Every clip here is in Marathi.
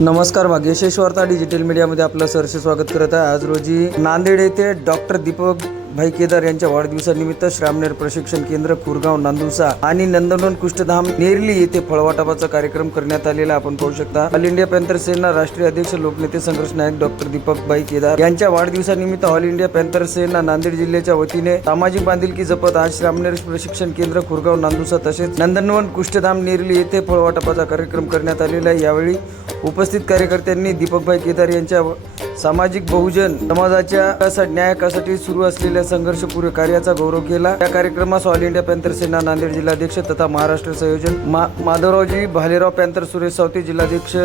नमस्कार, भाग्यशेष वार्ता डिजिटल मीडियामध्ये आपलं सहर्ष स्वागत करत आहे। आज रोजी नांदेड येथे डॉक्टर दीपक भाई केदार यांच्या वाढदिवसानिमित्त श्रामनेर प्रशिक्षण केंद्र कुरगाव नांदुसा आणि नंदनवन कुष्ठधाम नेरली येथे फळवाटपाचा कार्यक्रम करण्यात आलेला आपण पाहू शकता। ऑल इंडिया पॅन्थर सेना राष्ट्रीय अध्यक्ष लोकनेते संघर्ष नायक डॉक्टर दीपक भाई केदार यांच्या वाढदिवसानिमित्त ऑल इंडिया पॅन्थर सेना नांदेड जिल्ह्याच्या वतीने सामाजिक बांधिलकी जपत आज श्रामनेर प्रशिक्षण केंद्र कुरगाव नांदुसा तसेच नंदनवन कुष्ठधाम नेरली येथे फळवाटपाचा कार्यक्रम करण्यात आलेला आहे। यावेळी उपस्थित कार्यकर्त्यांनी दीपक भाई केदार यांच्या सामाजिक बहुजन समाजाच्या न्यायासाठी सुरू असलेल्या संघर्षपूर्ण कार्याचा गौरव केला। या कार्यक्रमास ऑल इंडिया पॅन्थर सेना नांदेड जिल्हाध्यक्ष तथा महाराष्ट्र संयोजन माधवरावजी भालेराव पॅन्थर सुरेश सावते जिल्हाध्यक्ष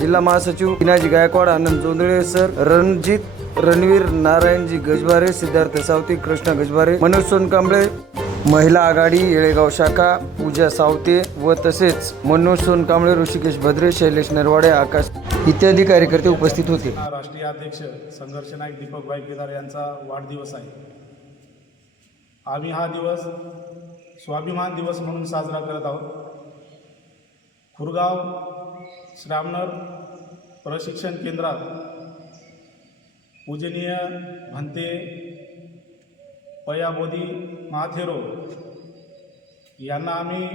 जिल्हा महासचिव पिनाजी गायकवाड आनंद जोंधळे सर रणजित रणवीर नारायणजी गजबारे सिद्धार्थ सावते कृष्ण गजबारे मनोज सोनकांबळे महिला आघाडी येळेगाव शाखा पूजा सावते व तसेच मनोज सोनकांबळे ऋषिकेश भद्रे शैलेश नरवाडे आकाश इत्यादी कार्यकर्ते उपस्थित होते। राष्ट्रीय अध्यक्ष संघर्ष नायक दीपक भाई केदार यांचा वाढदिवस आहे। आम्ही हा दिवस स्वाभिमान दिवस म्हणून साजरा करत आहोत। कुरगाव श्रामनेर प्रशिक्षण केंद्रात पूजनीय भंते पयाबोधी महाथेरो यांना आम्ही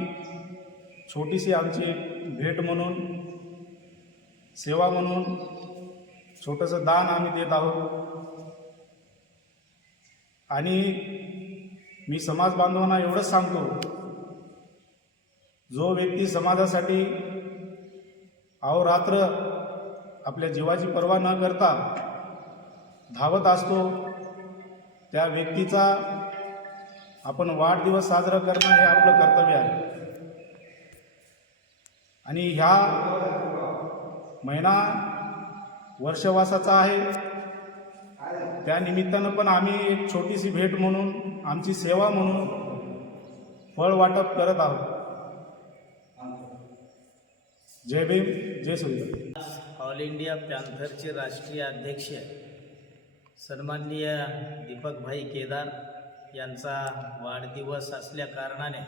छोटीशी आमची भेट म्हणून सेवा म्हणून छोटंसं दान आम्ही देत आहोत। आणि मी समाज बांधवांना एवढंच सांगतो, जो व्यक्ती समाजासाठी अहोरात्र आपल्या जीवाची पर्वा न करता धावत असतो, त्या व्यक्तीचा आपण वाढदिवस साजरा करणं हे आपलं कर्तव्य आहे। आणि ह्या महिना वर्षवासाचा आहे, त्या निमित्तानं पण आम्ही एक छोटीशी भेट म्हणून आमची सेवा म्हणून फळ वाटप करत आहोत। जय भीम, जय श्रीराम। ऑल इंडिया पॅन्थरचे राष्ट्रीय अध्यक्ष सन्माननीय दीपक भाई केदार यांचा वाढदिवस असल्या कारणाने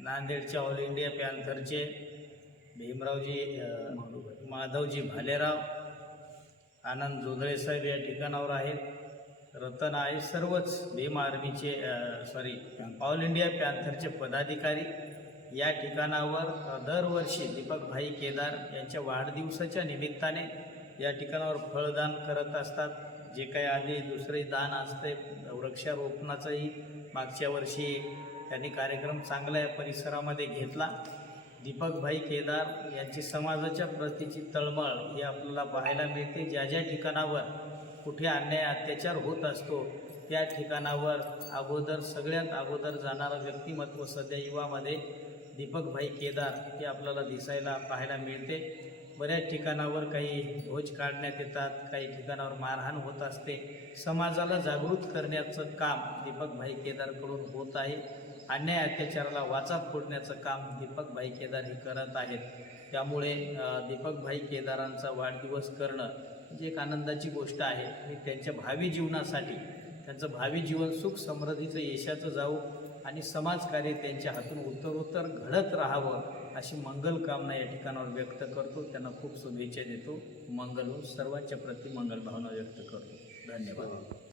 नांदेडच्या ऑल इंडिया पॅन्थरचे भीमरावजी माधवजी भालेराव आनंद जोंधळे साहेब या ठिकाणावर आहेत, रतन आहे, सर्वच भीम आर्मीचे ऑल इंडिया पॅन्थरचे पदाधिकारी या ठिकाणावर दरवर्षी दीपक भाई केदार यांच्या वाढदिवसाच्या निमित्ताने या ठिकाणावर फळदान करत असतात। जे काही आधी दुसरे दान असते वृक्षारोपणाचंही मागच्या वर्षी त्यांनी कार्यक्रम चांगला या परिसरामध्ये घेतला। दीपक भाई केदार यांची समाजाच्या प्रतीची तळमळ ही आपल्याला पाहायला मिळते। ज्या ज्या ठिकाणावर कुठे अन्याय अत्याचार होत असतो त्या ठिकाणावर सगळ्यात अगोदर जाणारं व्यक्तिमत्व सध्या युवामध्ये दीपक भाई केदार हे आपल्याला दिसायला पाहायला मिळते। बऱ्याच ठिकाणावर काही ध्वज काढण्यात येतात, काही ठिकाणावर मारहाण होत असते। समाजाला जागृत करण्याचं काम दीपक भाई केदारकडून होत आहे। अन्याय अत्याचाराला वाचा फोडण्याचं काम दीपक भाई केदार हे करत आहेत। त्यामुळे दीपक भाई केदारांचा वाढदिवस करणं म्हणजे एक आनंदाची गोष्ट आहे। आणि त्यांच्या भावी जीवनासाठी त्यांचं भावी जीवन सुख समृद्धीचं यशाचं जाऊ आणि समाजकार्य त्यांच्या हातून उत्तरोत्तर घडत राहावं अशी मंगल कामना या ठिकाणावर व्यक्त करतो। त्यांना खूप शुभेच्छा देतो। मंगल हो, सर्वांच्या प्रती मंगल भावना व्यक्त करतो। धन्यवाद।